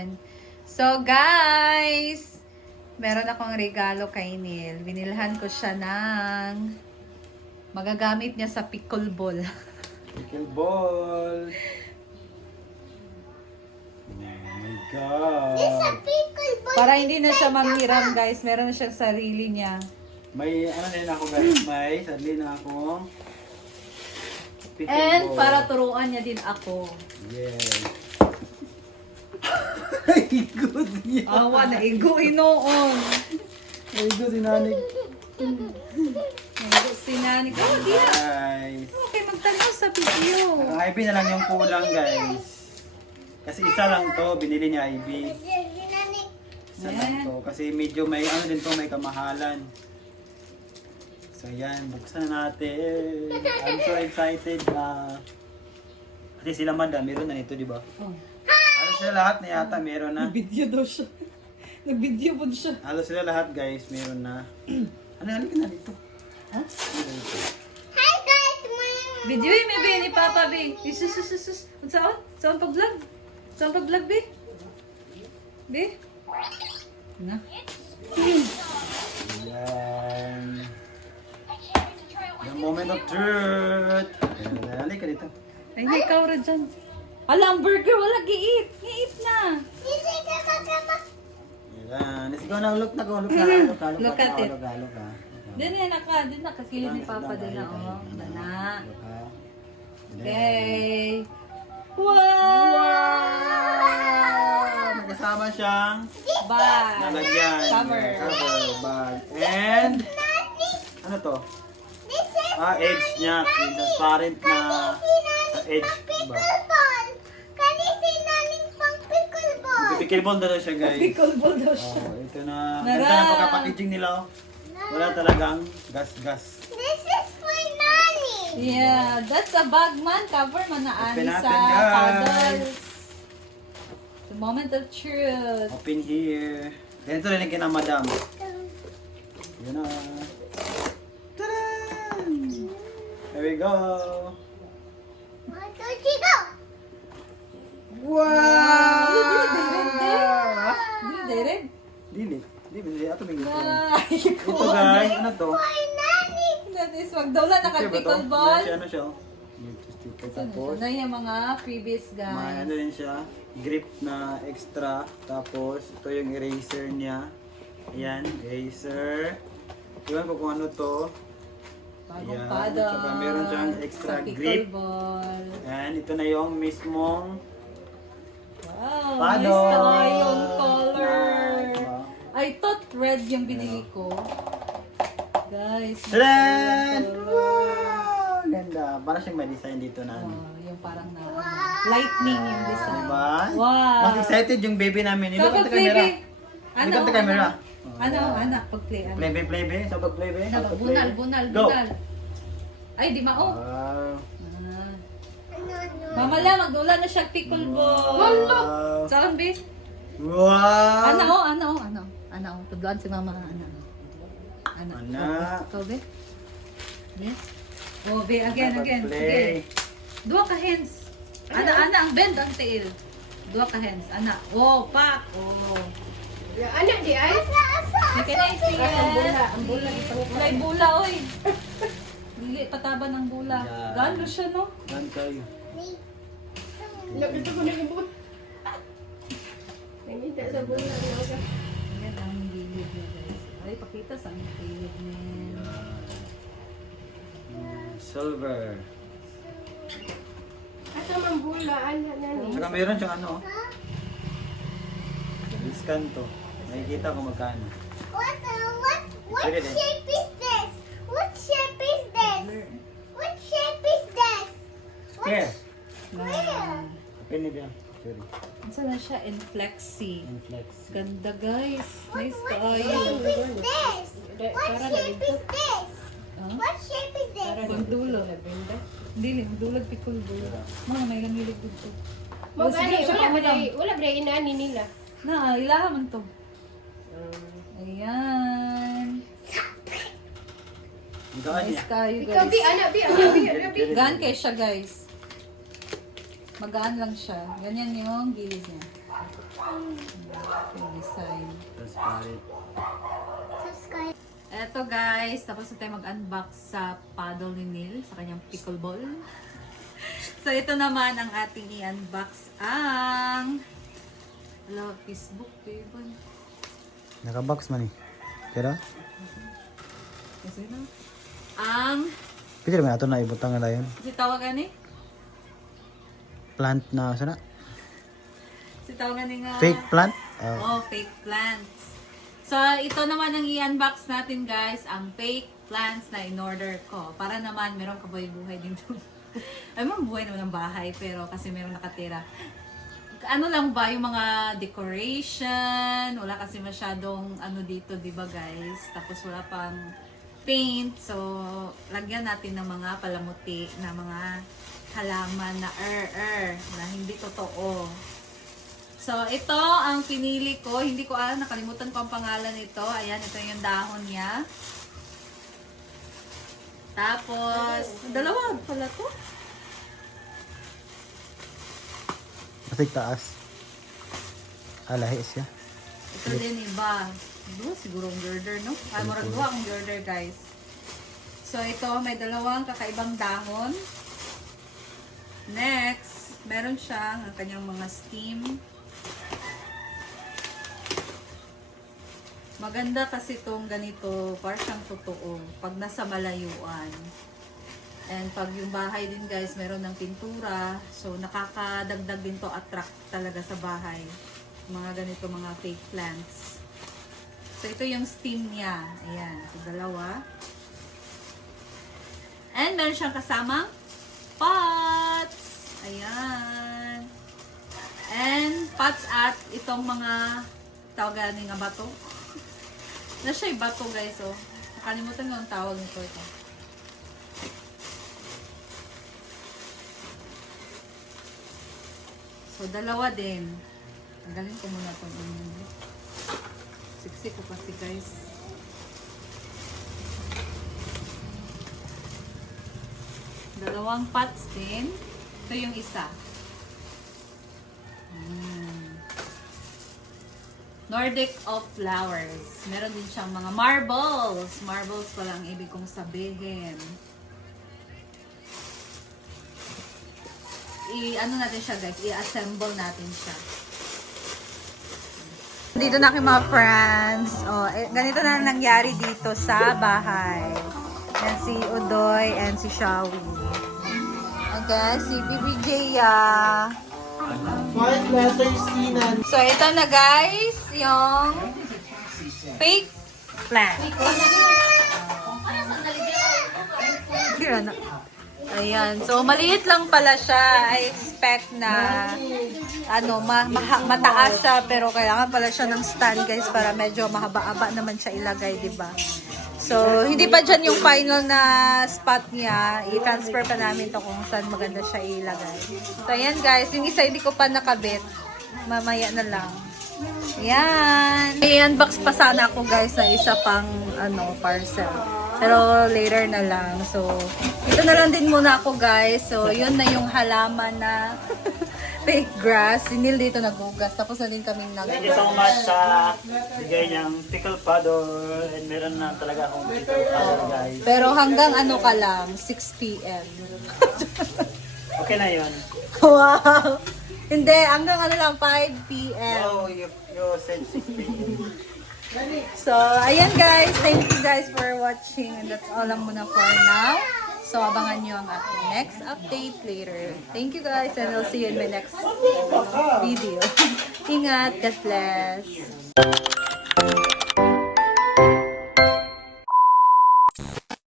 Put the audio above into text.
Ayan. So, guys, meron akong regalo kay Neil. Binilhan ko siya ng magagamit niya sa pickleball. Pickleball. Oh my God. Para hindi na siya manghiram, guys. Meron na siyang sarili niya. May ano din ako guys, may sadli na akong pickleball. And para turuan niya din ako. Yes. Good niya. Awa na igo inoon. Good inanig. Sinanik. Oh, di na. Guys. Okay, magtanaw sa video. Ang IB na lang yung kulang guys. Kasi isa lang to, binili niya IB. Isa lang to. Kasi medyo may ano din to, may kamahalan. So yan, buksan na natin. I'm so excited na. Kasi sila Manda, meron na nito, di ba? Oh. Halos sila lahat na yata, meron na. Nag-video daw siya. Nag-video po siya. Halos sila lahat guys, meron na. Ano ka na dito? Huh? Ano dito? Video yung may ni Papa B. Isus. Saan? Saan pag-vlog? Saan pag-vlog B? B? Na? Yan. The moment of truth. Halika dito. Ay, may kawra dyan. Ala, ang burger, wala giit. Giit na. Yan. Let's go now. Look na ko. Look Look at it. Look. Din na kasilid ni Papa din na. Oh, na. Okay. Okay. Wow! May kasama siyang Bye. lalagyan. Cover. Bag. And, ano to? Edge niya. Transparent na edge ba? Pickleball na daw siya guys. Pickleball daw siya. Oh, ito na. Nara! Ganda na pagka-packaging nila. Oh. Wala talagang gas-gas. Yeah, that's a bag man. Cover man na ani Open sa natin, guys. paddles. The moment of truth. Open here. Ganito rin yung kina madam. Yun na. Tadaan! There we go. Wow! Direct. Dili. Ato may ito. Ay, Ito guys, ano to? That is, magdawla na Sticker ba to? ka-pickleball. Ano siya? Dito sticker. Tapos, Na yung mga freebies, may guys. ano rin siya. Grip na extra. Tapos, ito yung eraser niya. Ayan, eraser. Iwan ko kung ano to. Bagong Ayan, paddle. tsaka meron siyang extra sa grip. pickleball. Ayan, ito na yung mismong Wow, paddle. nice na yung color. Diba? I thought red yung binili ko. Guys, nice Tadaan! yung color. Wow! Ganda. Para siyang may design dito na ano. Yung parang na lightning yung design. Diba? Wow. Mas excited yung baby namin. So, Look at the pag-play, camera. be. Look at the camera. Anak, pag-play. Ano? Play, be. So, pag-play, be. Ano, Pag-play. bunal. Go. Ay, di mao. Wow. Mamala, magdula na siya pickleball. Wow. Saan, be? Wow. Ano, tudlaan si mama. Ano. Anak. Ikaw, be? Yes. Oh, be, again. Pag-play. Sige. Dua ka hands. Ana, ang bend ang tail. Dua ka hands. Ana. Oh, pak. Oh. Anak di ay? Sige na siya. Ang bula Ulay bula, oy. Dili pataban ng bula. Yan. Gano siya, no? Yan kayo. Nagdito ko na yung bula. Nagdito sa bula. Ayan ang gilid niya, guys. Ay, pakita sa ang gilid niya. Silver. Asa man bula, anak na ni. Saka meron siyang ano. Discount to. Nakikita ko magkano. What Sige din. shape is this? What shape is this? What shape is this? Here. Where? Open niyo yan. Sorry. Saan na siya? Inflexi. Inflex. Ganda, guys. Nice What kayo. shape is this? What Para shape is this? Ah? What shape is this? Pagdulo. Dili, magdulag pickleball. Mga may namilig dito. Mo Sige, gani, siya pa, madam. wala ba inani nila. Na, ilaha man to. Ayan. Gaan Nice niya. kayo, Ikaw guys. bi anak bi. Gaan kay siya, guys. Magaan lang siya. Ganyan yung gilid niya. Yung design. Transparent. Subscribe. Eto guys, tapos na tayo mag-unbox sa paddle ni Neil sa kanyang pickleball. So ito naman ang ating i-unbox ang Facebook, babe. Naka-box man eh. Pero, Kasi na. Ang, pwede naman ito na ibutang na yun. si tawagan ni? Plant na, sana? Si tawagan ni nga. Fake plant? Oh, fake plants. So, ito naman ang i-unbox natin guys, ang fake plants na in-order ko. Para naman meron kabuhay-buhay din to. Ay, buhay naman ang bahay, pero kasi meron nakatira. Ano lang ba, yung mga decoration, wala kasi masyadong ano dito, di ba guys? Tapos wala pang paint, so lagyan natin ng mga palamuti na mga halaman na na hindi totoo. So, ito ang pinili ko. Hindi ko alam, nakalimutan ko ang pangalan nito. Ayan, ito yung dahon niya. Tapos, dalawa pala to. Masig taas. Lahi siya. Ito din iba. Siguro ang girder, no? Ay, murag duha ang girder, guys. So, ito, may dalawang kakaibang dahon. Next, meron siyang ang kanyang mga steam. Maganda kasi itong ganito, parang siyang totoo, pag nasa malayuan. And pag yung bahay din guys, meron ng pintura, so nakakadagdag din to, attract talaga sa bahay. Mga ganito, mga fake plants. So ito yung steam niya. Ayan, so dalawa. And meron siyang kasamang pots. Ayan. And pots at itong mga tawagan nga bato. Na siya yung bato guys, oh. Nakalimutan ko ang tawag nito ito. So, dalawa din. Tanggalin ko muna itong ini. Siksik ko kasi guys. Dalawang pots din. Ito yung isa. Nordic of Flowers. Meron din siyang mga marbles. Marbles pala ang ibig kong sabihin. I-ano natin siya guys. I-assemble natin siya. Dito na aking mga friends. Oh, ganito na nangyari dito sa bahay. Yan si Udoy and si Shawi. Okay, si BBJ. Five letters C na. So, ito na guys, yung fake plant. Ayan. So, maliit lang pala siya. I expect na ano, mataas siya, pero kailangan pala siya ng stand guys para medyo mahaba-haba naman siya ilagay, di ba? So, hindi pa dyan yung final na spot niya. I-transfer pa namin to kung saan maganda siya ilagay. So, ayan guys. Yung isa hindi ko pa nakabit. Mamaya na lang. Ayan. I-unbox pa sana ako guys na isa pang ano, parcel. Pero later na lang. So, ito na lang din muna ako guys. So, yun na yung halaman na fake grass. Si Neil dito nagugas. Tapos na din kaming Thank you so much sa bigay niyang pickle paddle. And meron na talaga akong pickle paddle guys. Pero hanggang ano ka lang, 6 p.m. Okay na yun. Wow! Hindi, hanggang ano lang, 5 p.m. Oh, you said 6 p.m. So, ayan guys. Thank you guys for watching. And that's all lang muna for now. So, abangan nyo ang aking next update later. Thank you guys and I'll see you in my next video. Ingat. God bless.